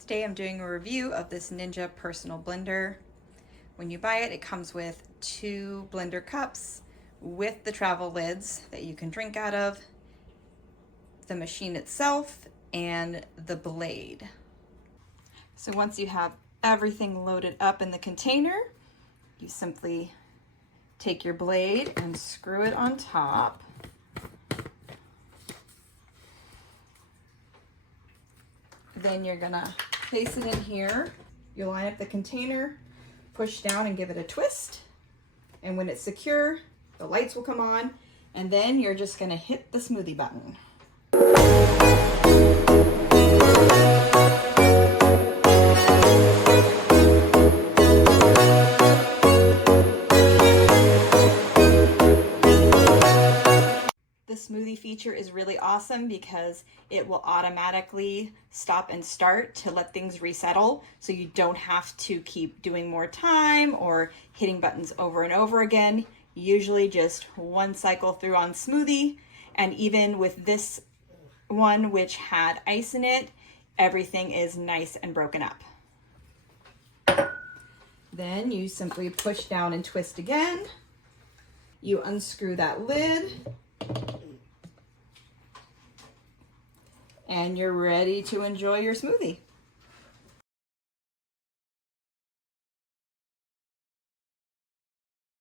Today I'm doing a review of this Ninja personal blender. When you buy it, it comes with 2 blender cups with the travel lids that you can drink out of, the machine itself, and the blade. So once you have everything loaded up in the container, you simply take your blade and screw it on top. Then you're gonna place it in here. You line up the container, push down and give it a twist. And when it's secure, the lights will come on, and then you're just gonna hit the smoothie button. The smoothie feature is really awesome because it will automatically stop and start to let things resettle, so you don't have to keep doing more time or hitting buttons over and over again. Usually just one cycle through on smoothie, and even with this one which had ice in it, everything is nice and broken up. Then you simply push down and twist again. You unscrew that lid, and you're ready to enjoy your smoothie.